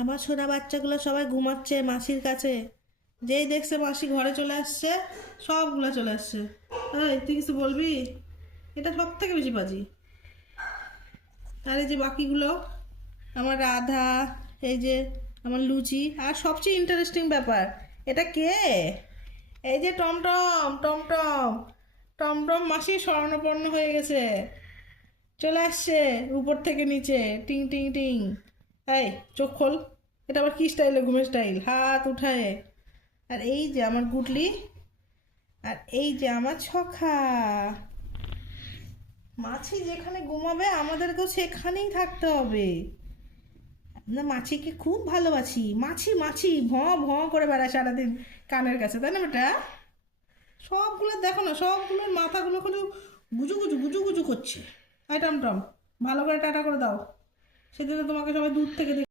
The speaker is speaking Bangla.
আমার সোনা বাচ্চাগুলো সবাই ঘুমাচ্ছে মাসির কাছে। যেই দেখছে মাসি ঘরে চলে আসছে, সবগুলো চলে আসছে। এই তুই কিছু বলবি? এটা সব থেকে বেশি বাজি। আর এই যে বাকিগুলো, আমার রাধা, এই যে আমার লুচি, আর সবচেয়ে ইন্টারেস্টিং ব্যাপার, এটা কে? এই যে টমটম টমটম টমটম মাসি স্বর্ণপন্ন হয়ে গেছে, চলে আসছে উপর থেকে নিচে, টিং টিং টিং। এই চোখ খোল, এটা আবার কি স্টাইলে ঘুমের স্টাইল, হাত উঠায়। আর এই যে আমার গুটলি, আর এই যে আমার ছখা। মাছি যেখানে ঘুমাবে আমাদেরকেও সেখানেই থাকতে হবে। আমরা মাছিকে খুব ভালোবাসি। মাছি মাছি ভ ভ করে বেড়ায় সারাদিন কানের কাছে, তাই না বেটা? সবগুলো দেখো না, সবগুলোর মাথাগুলো খালি গুজু গুজু গুজু গুজু করছে। আই টম টম, ভালো করে টাটা করে দাও। সেদিন তোমাকে সবাই দূর থেকে